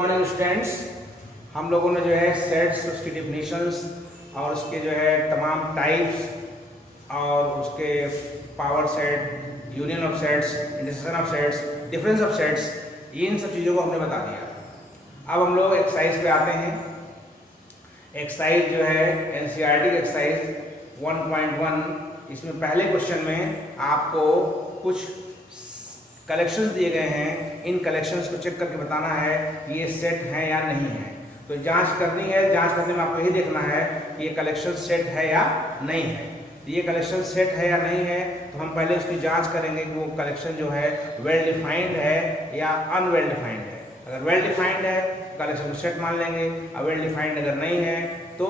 Morning students. हम लोगों ने जो है सेट्स, उसकी डिफिनीशंस और उसके जो है तमाम टाइप्स और उसके power set, union of sets, intersection of sets, difference of sets, इन सब चीज़ों को हमने बता दिया। अब हम लोग एक्सरसाइज पे आते हैं। एक्सरसाइज जो है एनसीईआरटी एक्सरसाइज 1.1, इसमें पहले क्वेश्चन में आपको कुछ कलेक्शंस दिए गए हैं। इन कलेक्शंस को चेक करके बताना है कि ये सेट है या नहीं है। तो जांच करनी है। जांच करने में आपको यही देखना है कि ये कलेक्शन सेट है या नहीं है। ये कलेक्शन सेट है या नहीं है तो हम पहले उसकी जांच करेंगे कि वो कलेक्शन जो है वेल डिफाइंड है या अनवेल डिफाइंड है। अगर वेल डिफाइंड है कलेक्शन को सेट मान लेंगे, और वेल डिफाइंड अगर नहीं है तो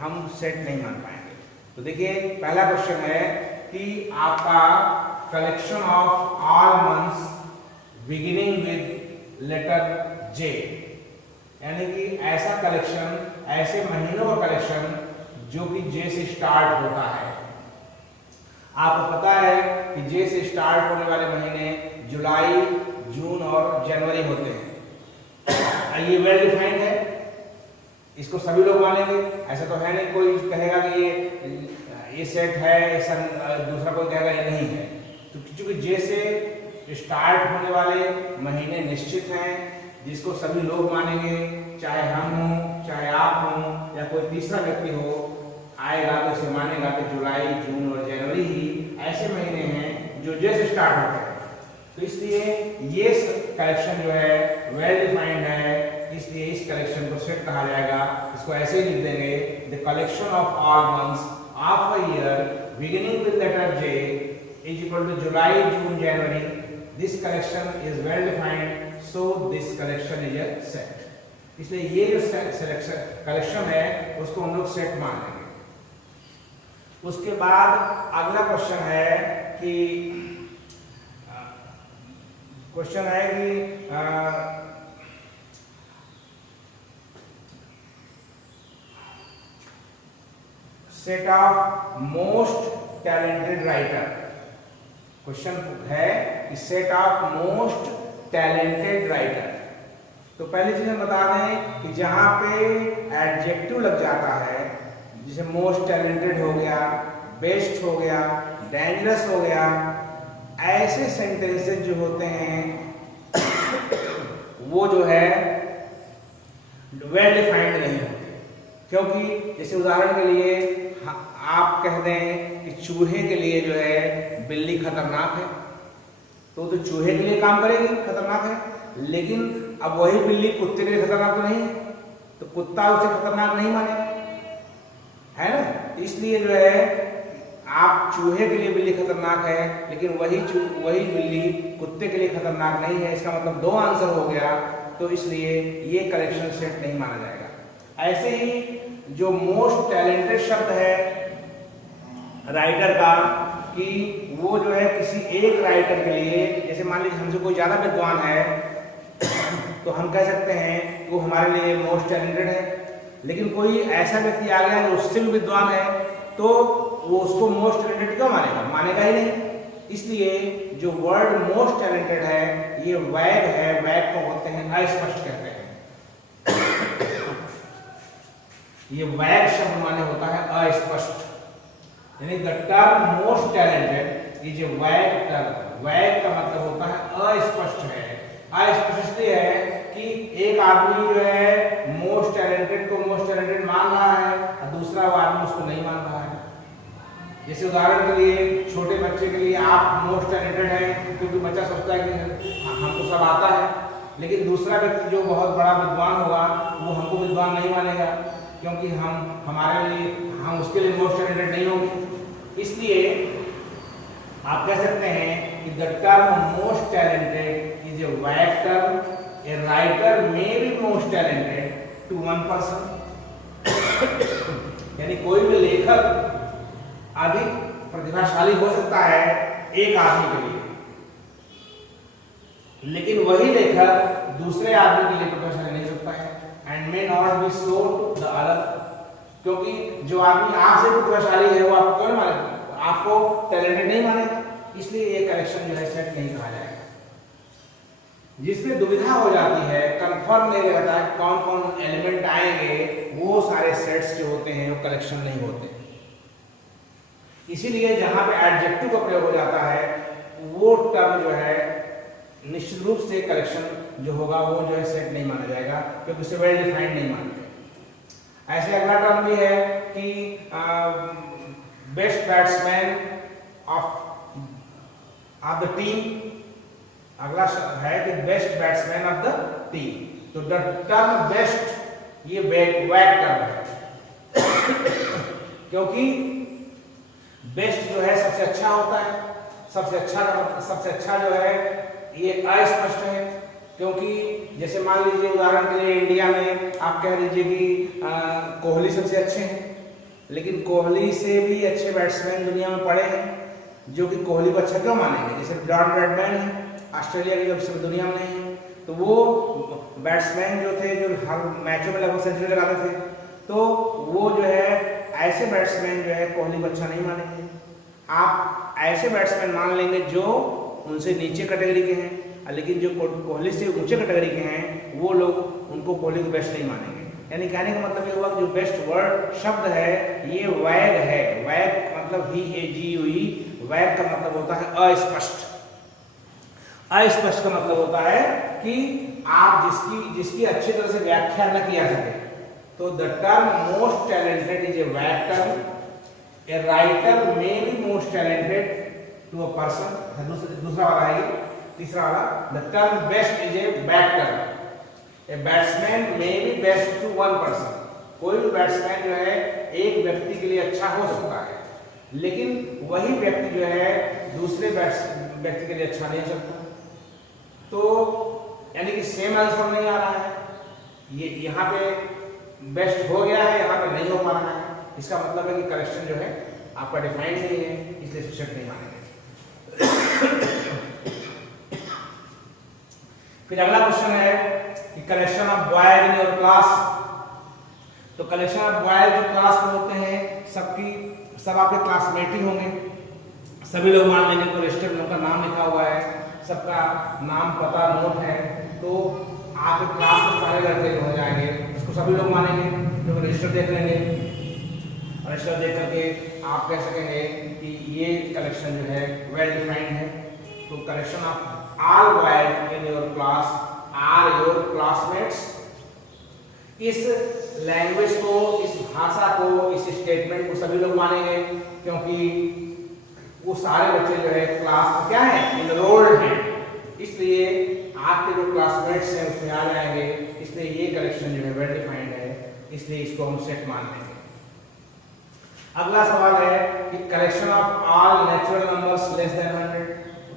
हम सेट नहीं मान पाएंगे। तो देखिए पहला क्वेश्चन है कि आपका collection of all months beginning with letter J, यानी कि ऐसा कलेक्शन, ऐसे महीनों का कलेक्शन जो कि जे से स्टार्ट होता है। आपको पता है कि जे से स्टार्ट होने वाले महीने जुलाई, जून और जनवरी होते हैं। ये वेल डिफाइंड है, इसको सभी लोग मानेंगे। ऐसा तो है नहीं कोई कहेगा कि ये सेट है, ऐसा दूसरा कोई कहेगा ये नहीं है। तो क्योंकि जे से स्टार्ट होने वाले महीने निश्चित हैं, जिसको सभी लोग मानेंगे, चाहे हम हों, चाहे आप हों या कोई तीसरा व्यक्ति हो, आएगा तो इसे मानेगा कि जुलाई, जून और जनवरी ही ऐसे महीने हैं जो जे से स्टार्ट होते हैं। तो इसलिए ये कलेक्शन जो है वेल डिफाइंड है, इसलिए इस कलेक्शन को सेट कहा जाएगा। इसको ऐसे ही लिख देंगे, the collection of all months of a year beginning with letter J is equal to July, June, January. This collection is well defined, so this collection is a set. इसलिए ये जो सिलेक्शन कलेक्शन है उसको हम लोग set मान लेंगे। उसके बाद अगला क्वेश्चन है कि set of most talented writer. Question है कि set of most talented writer. तो पहली चीज हम बता दें कि जहां पे एडजेक्टिव लग जाता है, जैसे मोस्ट टैलेंटेड हो गया, बेस्ट हो गया, डेंजरस हो गया, ऐसे सेंटेंसेस जो होते हैं वो जो है वेल डिफाइंड नहीं होते। क्योंकि जैसे उदाहरण के लिए आप कह दें कि चूहे के लिए जो है बिल्ली खतरनाक है, तो चूहे के लिए काम करेगी, खतरनाक है। लेकिन अब वही बिल्ली कुत्ते के लिए खतरनाक तो नहीं है, तो कुत्ता उसे खतरनाक नहीं माने, है ना। इसलिए जो है आप चूहे के लिए बिल्ली खतरनाक है, लेकिन वही बिल्ली कुत्ते के लिए खतरनाक नहीं है। इसका मतलब दो आंसर हो गया, तो इसलिए ये कलेक्शन सेट नहीं माना जाएगा। ऐसे ही जो मोस्ट टैलेंटेड शब्द है राइटर का, कि वो जो है किसी एक राइटर के लिए, जैसे मान लीजिए हमसे कोई ज्यादा विद्वान है तो हम कह सकते हैं कि वो हमारे लिए मोस्ट टैलेंटेड है। लेकिन कोई ऐसा व्यक्ति आ गया जो उससे भी विद्वान है, तो वो उसको मोस्ट टैलेंटेड क्यों मानेगा? मानेगा ही नहीं। इसलिए जो वर्ड मोस्ट टैलेंटेड है ये वैग है। वैग को बोलते हैं अस्पष्ट कहते हैं। ये वैग शब्द माने होता है अस्पष्ट, यानी the term most talented is a vague term. वैग का मतलब होता है अस्पष्ट है। अस्पष्ट इसलिए है कि एक आदमी जो है मोस्ट टैलेंटेड को मोस्ट टैलेंटेड मान रहा है और दूसरा आदमी उसको नहीं मान रहा है। जैसे उदाहरण के लिए छोटे बच्चे के लिए आप मोस्ट टैलेंटेड हैं क्योंकि बच्चा सोचता है कि हमको सब आता है, लेकिन दूसरा व्यक्ति जो बहुत बड़ा विद्वान होगा वो हमको विद्वान नहीं मानेगा, क्योंकि हम उसके लिए मोस्ट टैलेंटेड नहीं होंगे। इसलिए आप कह सकते हैं कि the term most talented is a vague term. A writer may be most talented to one person. यानी कोई भी लेखक अधिक प्रतिभाशाली हो सकता है एक आदमी के लिए, लेकिन वही लेखक दूसरे आदमी के लिए प्रतिभाशाली नहीं हो सकता है। And may not be so to the other, क्योंकि जो आदमी आपसे प्रतिभाशाली है वो आपको क्यों मानेगा? आपको टैलेंटेड नहीं मानेगा। इसलिए ये करेक्शन जो है सेट नहीं कहा जाएगा। जिसमें दुविधा हो जाती है, कंफर्म नहीं रहता है कौन कौन एलिमेंट आएंगे, वो सारे सेट्स जो होते हैं वो कलेक्शन नहीं होते। इसीलिए जहां पे एडजेक्टिव का प्रयोग हो जाता है वो टर्म जो है निश्चित रूप से कलेक्शन जो होगा वो जो है सेट नहीं माना जाएगा, क्योंकि उसे वेल डिफाइंड नहीं मानते। ऐसे अगला टर्म भी है कि best batsman of the team, अगला है कि best batsman of the team. तो द टर्म बेस्ट ये वैग टर्म है क्योंकि बेस्ट जो है सबसे अच्छा होता है, सबसे अच्छा जो है ये अस्पष्ट है, क्योंकि जैसे मान लीजिए उदाहरण के लिए इंडिया में आप कह लीजिए कि कोहली सबसे अच्छे हैं, लेकिन कोहली से भी अच्छे बैट्समैन दुनिया में पड़े हैं जो कि कोहली को अच्छा क्यों मानेंगे। जैसे डॉन ब्रैडमैन है ऑस्ट्रेलिया के, जब से दुनिया में नहीं है, तो वो बैट्समैन जो थे जो हर मैचों में लगभग सेंचुरी लगाते थे, तो वो जो है ऐसे बैट्समैन जो है कोहली को अच्छा नहीं मानेंगे। आप ऐसे बैट्समैन मान लेंगे जो उनसे नीचे कैटेगरी के हैं, लेकिन जो कोहली से ऊंचे कैटेगरी के हैं वो लोग उनको कोहली को बेस्ट नहीं मानेंगे। यानी कहने का मतलब ये हुआ कि जो बेस्ट वर्ड शब्द है ये वैग है। वैग मतलब VAGUE, वैग का मतलब होता है अस्पष्ट। अस्पष्ट का मतलब होता है कि आप जिसकी अच्छी तरह से व्याख्या न किया सके। तो the term most talented is a vague term. A writer may be most talented to a person. दूसरा वाला है ये, तीसरा वाला the term best is a vague term. A batsman may be best to one person. कोई भी batsman जो है एक व्यक्ति के लिए अच्छा हो सकता है, लेकिन वही व्यक्ति जो है दूसरे व्यक्ति के लिए अच्छा नहीं हो सकता। तो यानी कि सेम आंसर नहीं आ रहा है, ये यहाँ पे बेस्ट हो गया है, यहाँ पे नहीं हो पा रहा है। इसका मतलब है कि करेक्शन जो है आपका डिफाइंड नहीं है, इसलिए शिक्षक नहीं मानेंगे। फिर अगला क्वेश्चन है कि collection of boys in your class. तो कलेक्शन ऑफ बॉयज जो क्लास में होते हैं सब आपके क्लासमेट ही होंगे, सभी लोग मान लेंगे तो रजिस्टर में उनका नाम लिखा हुआ है, सबका नाम पता नोट है, तो आपके क्लास में सारे लड़के हो जाएंगे, इसको सभी लोग मानेंगे। तो रजिस्टर देख लेंगे, रजिस्टर देख करके आप कह सकेंगे कि ये कलेक्शन जो है वेल डिफाइंड है। तो collection of all boys in your class are your classmates. इस लैंग्वेज को, इस भाषा को, इस स्टेटमेंट को सभी लोग मानेंगे, क्योंकि वो सारे बच्चे जो है क्लास में क्या है, इनरोल्ड हैं, इसलिए आपके जो क्लासमेट्स हैं उसमें आ जाएंगे। इसलिए ये कलेक्शन जो है वेल डिफाइंड है, इसलिए इसको हम सेट मान लेंगे। अगला सवाल है कि collection of all natural numbers less than 100।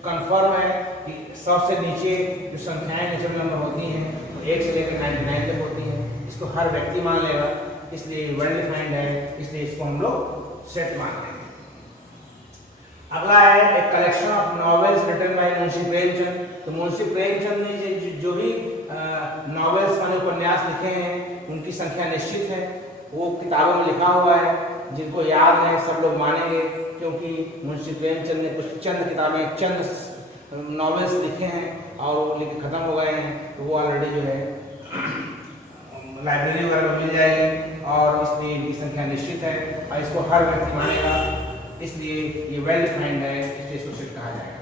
Confirm है कि सबसे नीचे जो संख्याएं नेचुरल नंबर होती हैं 1 से लेकर 99 तक होती हैं, इसको हर व्यक्ति मान लेगा, इसलिए वेल डिफाइंड है, इसलिए इसको हम लोग सेट मान लेंगे। अगला है एक collection of novels written by Munshi Premchand. तो मुंशी प्रेमचंद ने जो भी नॉवेल्स माने उपन्यास लिखे हैं उनकी संख्या निश्चित है, वो किताबों में लिखा हुआ है, जिनको याद है सब लोग मानेंगे, क्योंकि मुंशी प्रेमचंद ने कुछ चंद किताबें, चंद नॉवेल्स लिखे हैं और वो लिखे खत्म हो गए हैं, तो वो ऑलरेडी जो है लाइब्रेरी वगैरह में मिल जाएगी और इसलिए इनकी संख्या निश्चित है और इसको हर व्यक्ति मानेगा, इसलिए ये वेल डिफाइंड है, इसलिए इसको सेट कहा जाएगा।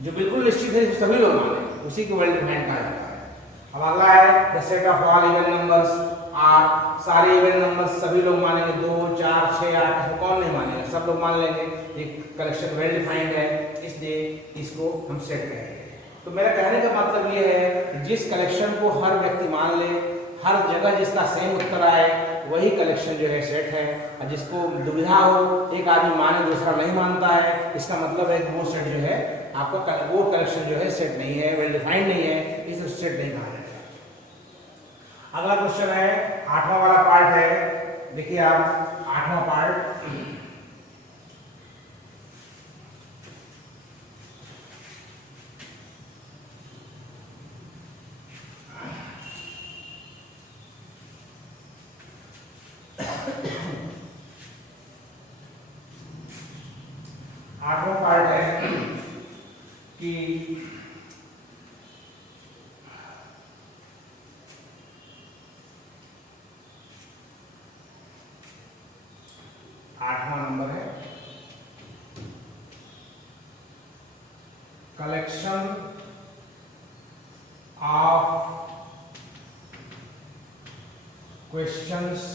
जो बिल्कुल निश्चित है सभी लोग मानेंगे, उसी को वेल डिफाइंड कहा जाता है। अब अगला है the set of all even numbers are. सारे इवन नंबर्स सभी लोग मानेंगे, 2, 4, 6, 8, इसको कौन नहीं मानेगा, सब लोग मान लेंगे। एक कलेक्शन वेल डिफाइंड है, इसलिए इसको हम सेट कहेंगे। तो मेरा कहने का मतलब ये है कि जिस कलेक्शन को हर व्यक्ति मान ले, हर जगह जिसका सेम उत्तर आए, वही कलेक्शन जो है सेट है। और जिसको दुविधा हो, एक आदमी माने दूसरा नहीं मानता है, इसका मतलब है कि वो सेट जो है आपका वो कलेक्शन जो है सेट नहीं है, वेल डिफाइंड नहीं है, इसको सेट नहीं कहा जाएगा। अगला क्वेश्चन है 8वां वाला पार्ट है, देखिए आप 8वां पार्ट। आठवां पार्ट है कि 8वां नंबर है collection of questions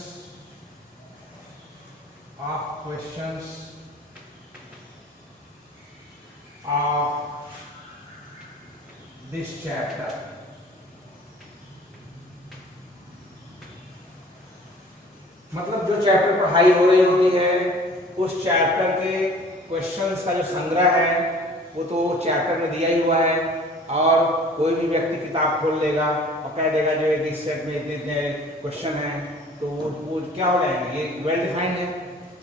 of this chapter। मतलब जो चैप्टर पढ़ाई हो रही होती है उस चैप्टर के क्वेश्चंस का जो संग्रह है वो तो चैप्टर में दिया ही हुआ है, और कोई भी व्यक्ति किताब खोल लेगा और कह देगा जो है इस सेट में इतने क्वेश्चन हैं, तो वो क्या हो जाएंगे, ये वेल डिफाइंड है,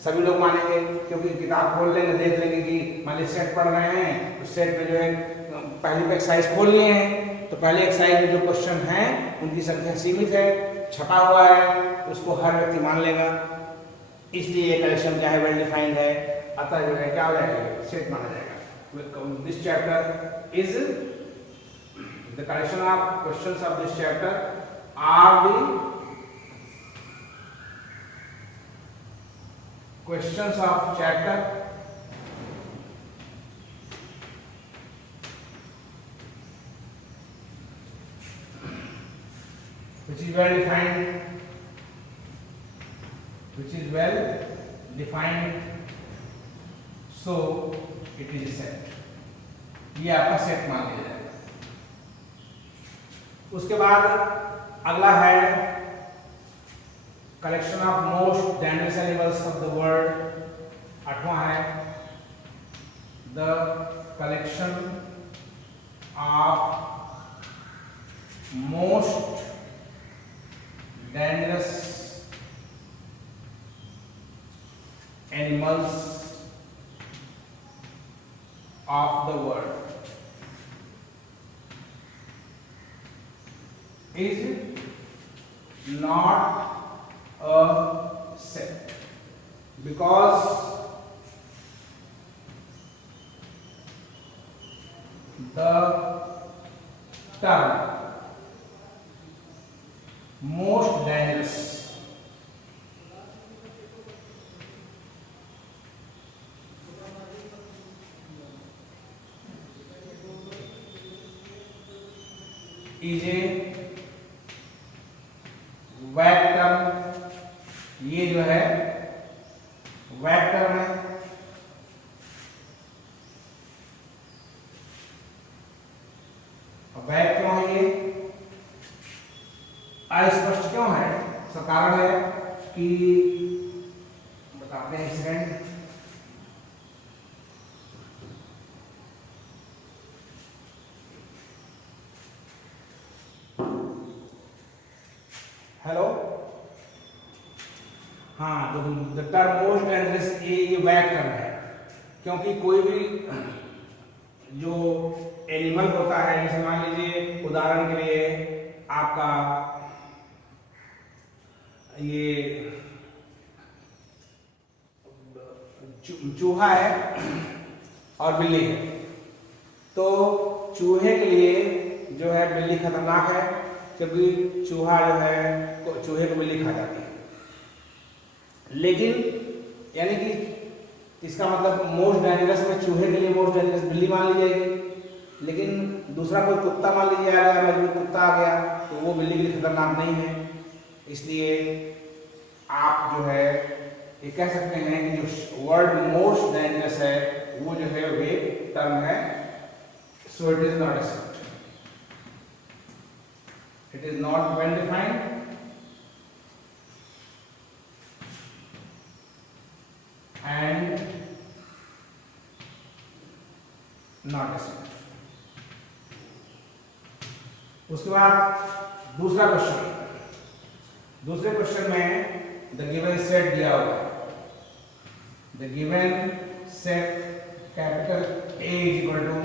सभी लोग मानेंगे, क्योंकि किताब खोल लेंगे, देख लेंगे कि मान लीजिए सेट पढ़ रहे हैं, उस सेट में जो है पहली पे एक्सरसाइज खोल लिए हैं, तो पहले एक्सरसाइज में जो क्वेश्चन हैं उनकी संख्या सीमित है, छपा हुआ है, उसको हर व्यक्ति मान लेगा, इसलिए ये कलेक्शन क्या है, वेल डिफाइंड है, अतः जो है क्या हो जाएगा, सेट माना जाएगा। This chapter is the collection of questions of this chapter are the questions of chapter which is well defined, so it is set। ये आपका सेट मान लिया जाएगा। उसके बाद अगला है collection of most dangerous animals of the world. 8वां है the collection of most dangerous animals of the world is not a set because the term most dangerous is a vague term। ये जो है वैग टर्म है, वैग क्यों है, ये अस्पष्ट क्यों है, इसका कारण है कि बताते हैं सेकंड। हेलो, हाँ, तो द टर्म मोस्ट डेंजरस ये वैग टर्म है, क्योंकि कोई भी जो एनिमल होता है, जैसे मान लीजिए उदाहरण के लिए आपका ये चूहा है और बिल्ली है, तो चूहे के लिए जो है बिल्ली खतरनाक है, क्योंकि चूहा जो है चूहे को बिल्ली खा जाती है। लेकिन यानी कि इसका मतलब मोस्ट डेंजरस में चूहे के लिए मोस्ट डेंजरस बिल्ली मान ली जाएगी, लेकिन दूसरा कोई कुत्ता मान लीजिए आ गया, मजबूत कुत्ता आ गया, तो वो बिल्ली के लिए खतरनाक नहीं है। इसलिए आप जो है ये कह सकते हैं कि जो वर्ल्ड मोस्ट डेंजरस है वो जो है वे टर्म है, so it is not a set, it is not well defined and not a set। उसके बाद दूसरा क्वेश्चन, दूसरे क्वेश्चन में द गिवन सेट दिया हुआ है, the given set capital A is equal to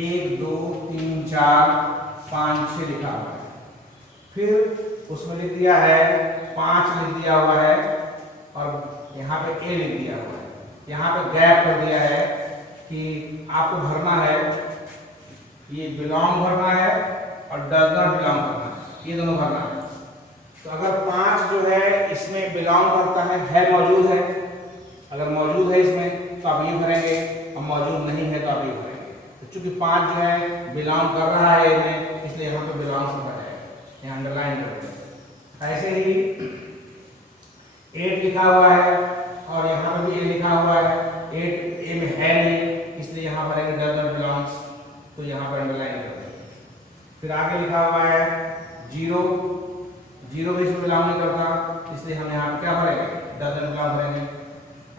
1 2 3 4 5 6 लिखा हुआ है, फिर उसमें लिख दिया है 5 लिख दिया हुआ है, और यहाँ पे A लिख दिया हुआ है, यहाँ पे गैप कर दिया है कि आपको भरना है, ये बिलोंग भरना है और डज नॉट बिलोंग भरना है, ये दोनों भरना है। तो अगर 5 जो है इसमें बिलोंग करता है मौजूद है, अगर मौजूद है इसमें तो आप ये भरेंगे, और मौजूद नहीं है तो आप ये भरेंगे। तो चूंकि 5 जो है बिलोंग कर रहा है इसमें, इसलिए यहाँ पे बिलोंग से भरा है, यहाँ अंडरलाइन करते हैं। ऐसे ही 8 लिखा हुआ है और यहाँ पे भी 8 लिखा हुआ है, 8 ए में है नहीं, इसलिए यहाँ भरेंगे डज नॉट बिलोंग्स, तो यहाँ पर अंडरलाइन कर देंगे। फिर आगे लिखा हुआ है 0 भी इसमें बिलोंग नहीं करता, इसलिए हम यहाँ पे क्या भरेंगे, डज नॉट बिलोंग भरेंगे।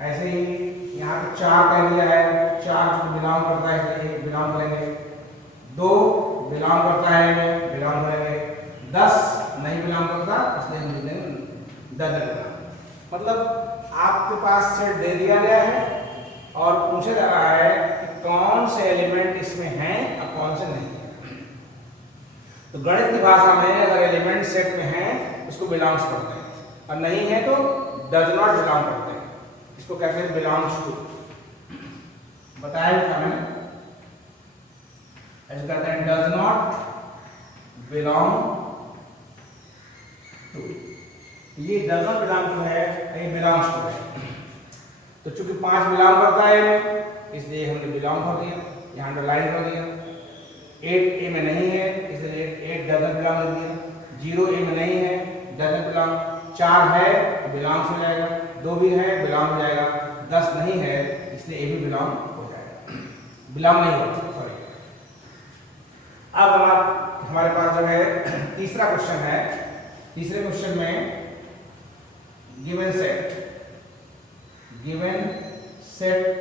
ऐसे ही यहाँ पे 4 कह दिया है, 4 जो बिलोंग करता है इसलिए बिलोंग करेंगे, 2 बिलोंग करता है बिलोंग करेंगे, 10 नहीं बिलोंग करता इसलिए हम लिख देंगे डज नॉट बिलोंग। मतलब आपके पास सेट दे दिया गया है और पूछा जा रहा है कि कौन से एलिमेंट इसमें हैं और कौन से नहीं है। तो गणित की भाषा में अगर एलिमेंट सेट में हैं उसको बिलोंग्स करते हैं और नहीं है तो डज नॉट बिलोंग करते हैं, इसको कहते हैं बिलोंग्स टू। बताया भी था मैंने, ऐसे कहते हैं डज नॉट बिलोंग टू। ये डज नॉट बिलोंग टू है, ये बिलोंग्स टू है। तो चूंकि 5 बिलोंग करता है इसलिए हमने बिलोंग कर दिया, यहाँ अंडरलाइन कर दिया। 8 ए में नहीं है इसलिए 8 डज नॉट बिलोंग कर दिया। 0 ए में नहीं है, डज नॉट बिलोंग। 4 है तो बिलोंग्स हो जाएगा, 2 भी है बिलोंग हो जाएगा, 10 नहीं है इसलिए ए भी बिलोंग हो जाएगा, बिलोंग नहीं होता, सॉरी। अब हमारे पास जो है तीसरा क्वेश्चन है। तीसरे क्वेश्चन में given set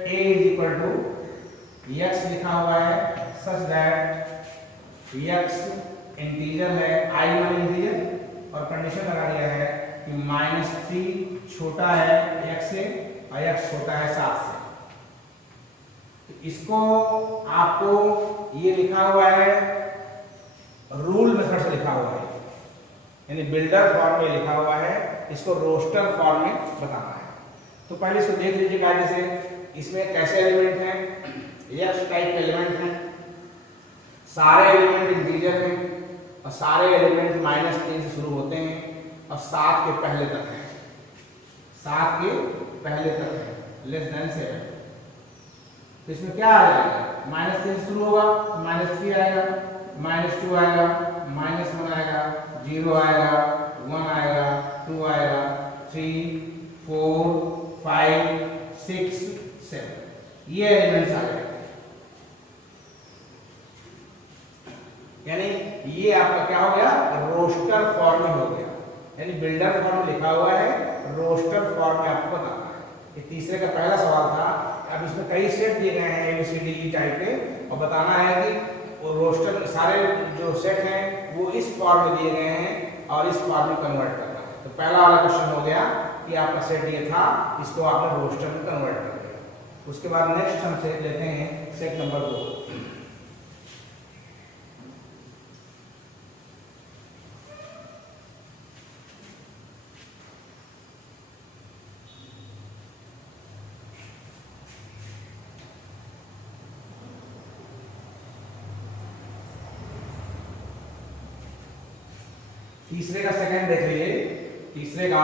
A is equal to x लिखा हुआ है such that x इंटीजर है, i मान इंटीजर, और कंडीशन लगा दिया है कि -3 छोटा है x से और x छोटा है 7 से। तो इसको आपको ये लिखा हुआ है रूल मेथड से लिखा हुआ है, यानी बिल्डर फॉर्म में लिखा हुआ है, इसको रोस्टर फॉर्म में बताना है। तो पहले इसको देख लीजिए कायदे से, इसमें कैसे एलिमेंट हैं, एक्स टाइप एलिमेंट हैं, सारे एलिमेंट इंटीजर हैं और सारे एलिमेंट -3 से शुरू होते हैं और 7 के पहले तक हैं, 7 के पहले तक है, लेस देन 7। तो इसमें क्या आ जाएगा, -3 से शुरू होगा तो -3 आएगा, -2 आएगा, -1 आएगा, 0 आएगा, 1 आएगा, 2 आएगा, 3, 4, 5, 6, 7, ये एलिमेंट्स आ जाएंगे। यानी ये आपका क्या हो गया, रोस्टर फॉर्म में हो गया, यानी बिल्डर फॉर्म लिखा हुआ है, रोस्टर फॉर्म में आपको बताना है। ये तीसरे का पहला सवाल था। अब इसमें कई सेट दिए गए हैं ABCD टाइप के, और बताना है कि वो रोस्टर सारे जो सेट हैं वो इस फॉर्म में दिए गए हैं और इस फॉर्म में कन्वर्ट करना है। तो पहला वाला क्वेश्चन हो गया कि आपका सेट ये था, इसको आपने रोस्टर में कन्वर्ट कर दिया। उसके बाद नेक्स्ट हम सेट लेते हैं सेट नंबर 2। तीसरे का सेकंड देख लीजिए, तीसरे का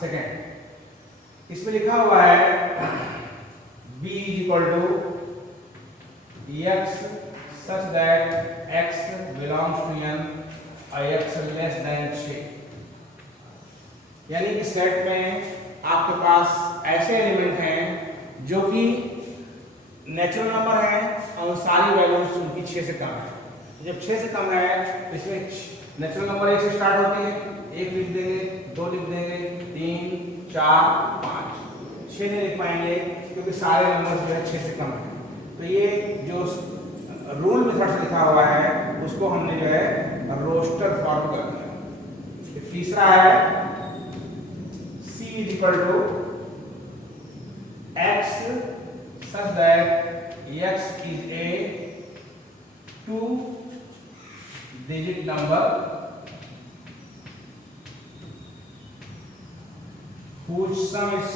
सेकंड, इसमें लिखा हुआ है b = x such that x belongs to n और x less than 6। यानी कि सेट में आपके पास ऐसे एलिमेंट हैं जो कि नेचुरल नंबर हैं और सारी वैल्यूज उनकी 6 से कम है। जब 6 से कम है तो इसमें नेचुरल नंबर 1 से स्टार्ट होती है, 1 लिख देंगे, 2 लिख देंगे, 3, 4, 5, 6 नहीं लिख पाएंगे क्योंकि सारे नंबर जो है 6 से कम है। तो ये जो रूल मेथड से लिखा हुआ है उसको हमने जो है रोस्टर फॉर्म कर दिया। तीसरा है C = x such that x is a 2-digit number whose sum is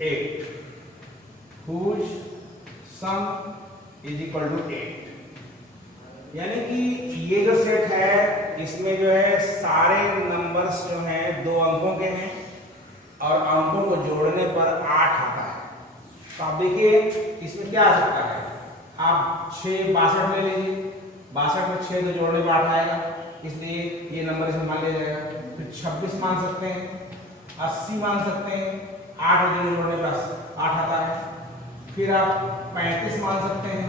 8, whose sum is equal to 8। यानी कि ये जो सेट है इसमें जो है सारे नंबर्स जो हैं 2 अंकों के हैं और अंकों को जोड़ने पर 8 आता है। तो आप देखिए इसमें क्या आ सकता है, आप 6 62 ले लीजिए, 62 में 6 तो जोड़ने पर 8 आएगा, इसलिए ये नंबर इसमें मान लिया जाएगा। फिर 26 मान सकते हैं, 80 मान सकते हैं, 8 जोड़ने पर 8 आता है। फिर आप 35 मान सकते हैं,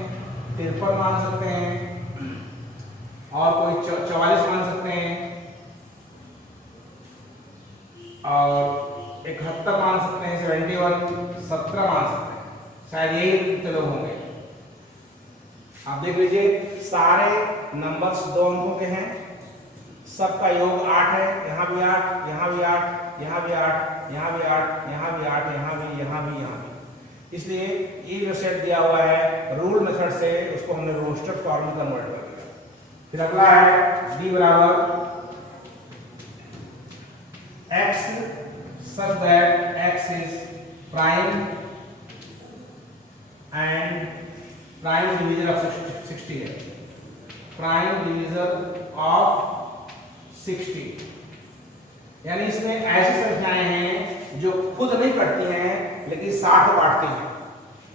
53 मान सकते हैं, और कोई 44 मान सकते हैं, और 71 मान सकते हैं, 71, 17 मान सकते हैं, शायद यही इतने लोग होंगे। आप देख लीजिए सारे नंबर्स 2 अंकों के हैं, सबका योग 8 है, यहाँ भी 8, यहाँ भी 8, यहाँ भी 8, यहाँ भी 8, यहाँ भी 8, यहाँ भी, यहाँ भी, यहाँ भी। इसलिए ये जो सेट दिया हुआ है रूल मेथड से, उसको हमने रोस्टेड फॉर्म में कन्वर्ट कर दिया। फिर अगला है d बराबर x such that x is prime and prime divisor of 60 है, prime divisor of 60, यानी इसमें ऐसी संख्याएं हैं जो खुद नहीं कटती हैं लेकिन 60 काटती हैं।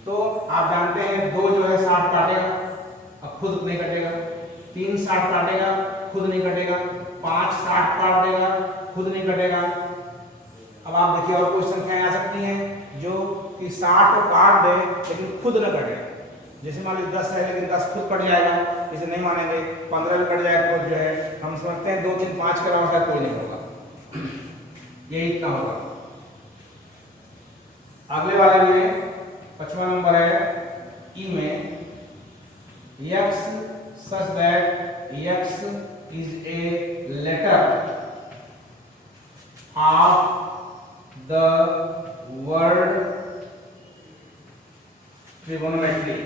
तो आप जानते हैं 2 जो है 60 काटेगा, अब खुद नहीं कटेगा, 3 60 काटेगा, खुद नहीं कटेगा, 5 60 काट देगा, खुद नहीं कटेगा। अब आप देखिए और कोई संख्याएं आ सकती हैं जो कि 60 को काट दे लेकिन खुद न कटे, जैसे मान लीजिए 10 है लेकिन 10 खुद कट जाएगा, इसे नहीं मानेंगे। 15 भी कट जाएगा, खुद जो है हम समझते हैं 2 3 5 के अलावा कोई नहीं होगा, यही इतना होगा। अगले वाले में 55 नंबर है ई में x such that x is a letter of the word trigonometry,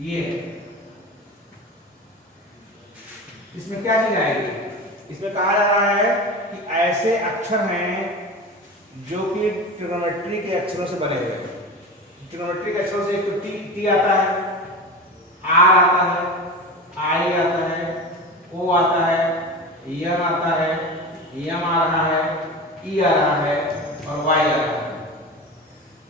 ये इसमें क्या चीज आएगी, इसमें कहा जा रहा है कि ऐसे अक्षर हैं जो कि ट्रिग्नोमेट्री के अक्षरों से बने हुए हैं। ट्रिग्नोमेट्री के अक्षरों से एक तो टी आता है, आर आता है, आई आता है, ओ आता है, एम आता है, एम आ रहा है, ई आ रहा है और वाई आ रहा है।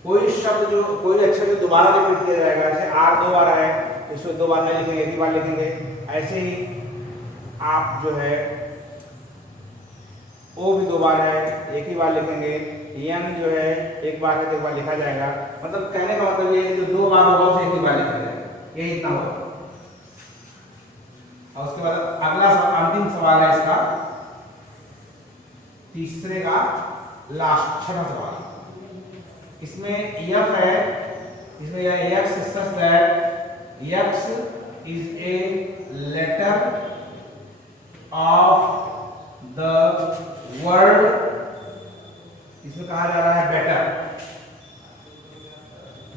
कोई शब्द जो कोई अक्षर जो दोबारा रिपीट किया जाएगा, जैसे आर 2 बार है तो इसको 2 बार नहीं लिखेंगे, 1 बार लिखेंगे। ऐसे ही आप जो है ओ भी 2 बार है, 1 ही बार लिखेंगे। एन जो है 1 बार है तो 1 बार लिखा जाएगा। मतलब कहने का मतलब ये है कि जो 2 बार होगा उसे 1 ही बार लिखा जाएगा, यही इतना होगा। और उसके बाद अगला अंतिम सवाल है इसका, तीसरे का लास्ट 6वां सवाल। इसमें एफ है, इसमें यह x such that x is a letter of the word, इसमें कहा जा रहा है बेटर,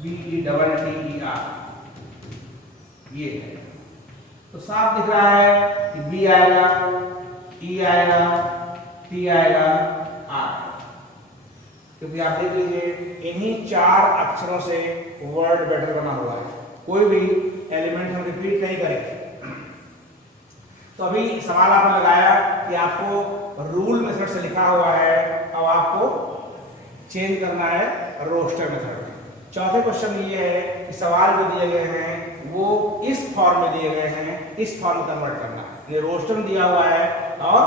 BETTER, ये है। तो साफ दिख रहा है कि बी आएगा, ई आएगा, टी आएगा, आर, क्योंकि आप देख लीजिए इन्हीं 4 अक्षरों से वर्ड बेटर बना हुआ है। कोई भी एलिमेंट हम रिपीट नहीं करेंगे। तो अभी सवाल आपने लगाया कि आपको रूल मेथड से लिखा हुआ है, अब आपको चेंज करना है रोस्टर मेथड में। चौथे क्वेश्चन में ये है कि सवाल जो दिए गए हैं वो इस फॉर्म में दिए गए हैं, इस फॉर्म में कन्वर्ट करना है। ये रोस्टर में दिया हुआ है और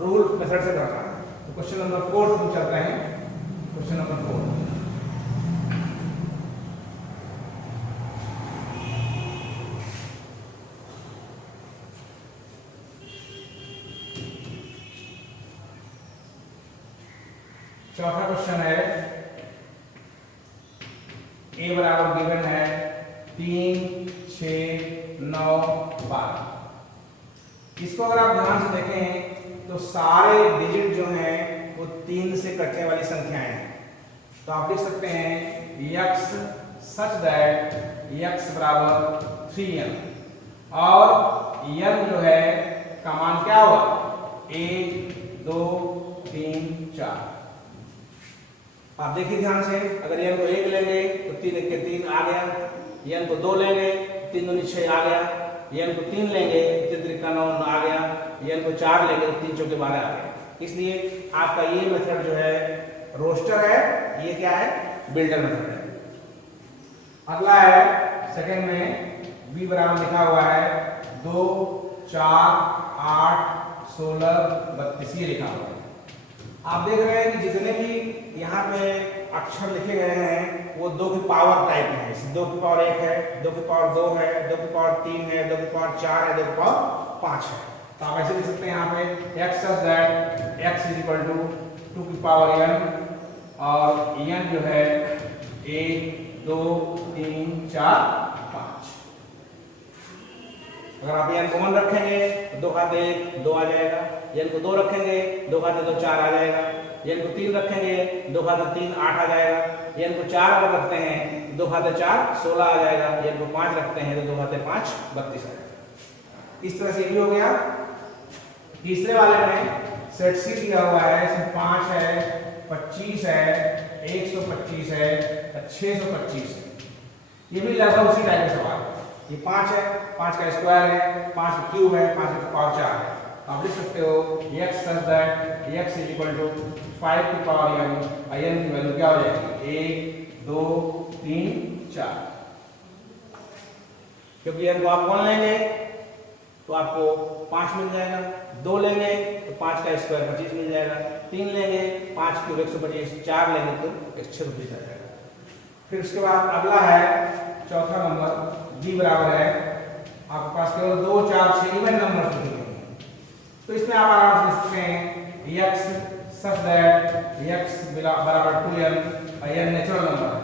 रूल मेथड से करना है। तो क्वेश्चन नंबर 4 हम चल रहे हैं। क्वेश्चन नंबर 4, चौथा क्वेश्चन है, ए बराबर गिवन है 3 6 9 12। इसको अगर आप ध्यान से देखें तो सारे डिजिट जो हैं वो 3 से कटने वाली संख्याएं हैं। तो आप लिख सकते हैं x सच दैट x बराबर 3n और n जो है का मान क्या होगा, 1 2 3 4। आप देखिए ध्यान से, अगर n को 1 लेंगे तो 3 1 के 3 आ गया, n को 2 लेंगे 3 दूनी 6 आ गया, n को 3 लेंगे 3 त्रिका 9 आ गया, n को 4 लेंगे तो 3 चौके 12 आ गया। इसलिए आपका ये मेथड जो है रोस्टर है, ये क्या है, बिल्डर मेथड है। अगला है सेकंड में b बराबर लिखा हुआ है 2 4 8 16 32, ये लिखा हुआ है। आप देख रहे हैं कि जितने भी यहाँ पे अक्षर लिखे गए हैं वो 2 की पावर टाइप में है। 2 की पावर 1 है, 2 की पावर 2 है, 2 की पावर 3 है, 2 की पावर 4 है, 2 की पावर 5 है। तो आप ऐसे लिख सकते हैं यहाँ पे x such that x is equal to 2 की पावर n, और n जो है 1 2 3 4 5। अगर आप n को 1 रखेंगे तो 2 खाते 1 2 आ जाएगा, n को 2 रखेंगे 2 खाते 2 4 आ जाएगा, n को 3 रखेंगे 2 खाते 3 8 आ जाएगा, n को 4 अगर रखते हैं 2 खाते 4 16 आ जाएगा, n को 5 रखते हैं तो 2 खाते 5 32 आ जाएगा। इस तरह से ये भी हो गया। तीसरे वाले में सेट सी दिया हुआ है, इसमें 5 है 25 है 125 है 625 है। ये भी लगभग उसी टाइप का सवाल है। ये 5 है, 5 का स्क्वायर है, 5 का क्यूब है, 5 का पावर 4 है। तो आप लिख सकते हो x such that x is equal to 5 की पावर n, n की वैल्यू क्या हो जाएगी 1 2 3 4। क्योंकि n को आप 1 लेंगे तो आपको 5 मिल जाएगा, 2 लेंगे तो 5 का स्क्वायर 25 मिल जाएगा, 3 लेंगे 5 क्यूब 125, 4 लेंगे तो 126 आ जाएगा। फिर उसके बाद अगला है चौथा नंबर g बराबर है, आपके पास केवल 2 4 6 इवन नंबर दिए हैं। तो इसमें आप आराम से लिख सकते हैं x such that x बराबर 2n, n नेचुरल नंबर है।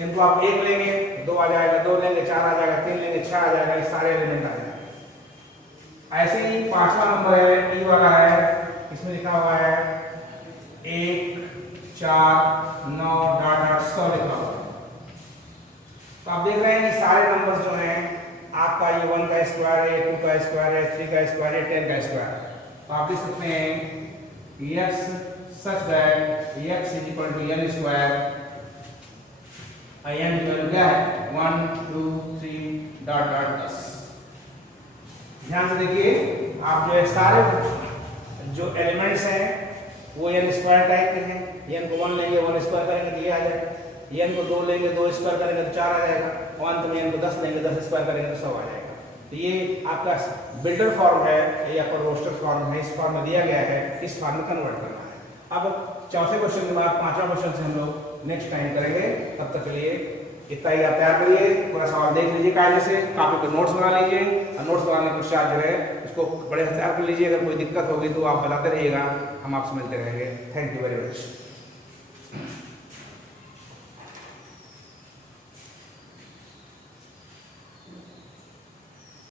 n को आप 1 लेंगे 2 आ जाएगा, 2 लेंगे 4 आ जाएगा, 3 लेंगे 6 आ जाएगा, ये सारे एलिमेंट आ जाएंगे। ऐसे ही पांचवा नंबर है e वाला है, इसमें लिखा हुआ है 1 4 9 डॉट डॉट 100 लिखा हुआ है। तो आप देख रहे हैं कि सारे नंबर्स जो हैं आपका ये 1 का स्क्वायर है, 2 का स्क्वायर है, 3 का स्क्वायर है, 10 का स्क्वायर है। तो आप लिख सकते हैं x such that x is equal to n square, n की वैल्यू क्या है 1 2 3 डॉट डॉट 10। ध्यान से देखिए, आप जो है सारे जो एलिमेंट्स हैं वो n स्क्वायर टाइप के हैं। n को 1 लेंगे 1 स्क्वायर करेंगे तो ये आ जाएगा, n को 2 लेंगे 2 स्क्वायर करेंगे तो 4 आ जाएगा, और अंत में n को 10 लेंगे 10 स्क्वायर करेंगे तो 100 आ जाएगा। तो ये आपका बिल्डर फॉर्म है, ये आपका रोस्टर फॉर्म है, इस फॉर्म में दिया गया है, इस फॉर्म में कन्वर्ट करना है। अब चौथे क्वेश्चन के बाद पांचवा क्वेश्चन से हम लोग नेक्स्ट टाइम करेंगे। तब तक के लिए इतना ही आप तैयार करिए, थोड़ा सवाल देख लीजिए कायदे से, कापी पे नोट्स बना लीजिए, और नोट्स बनाने के पश्चात जो है उसको बड़े से तैयार कर लीजिए। अगर कोई दिक्कत होगी तो आप बताते रहिएगा, हम आपसे मिलते रहेंगे। Thank you very much.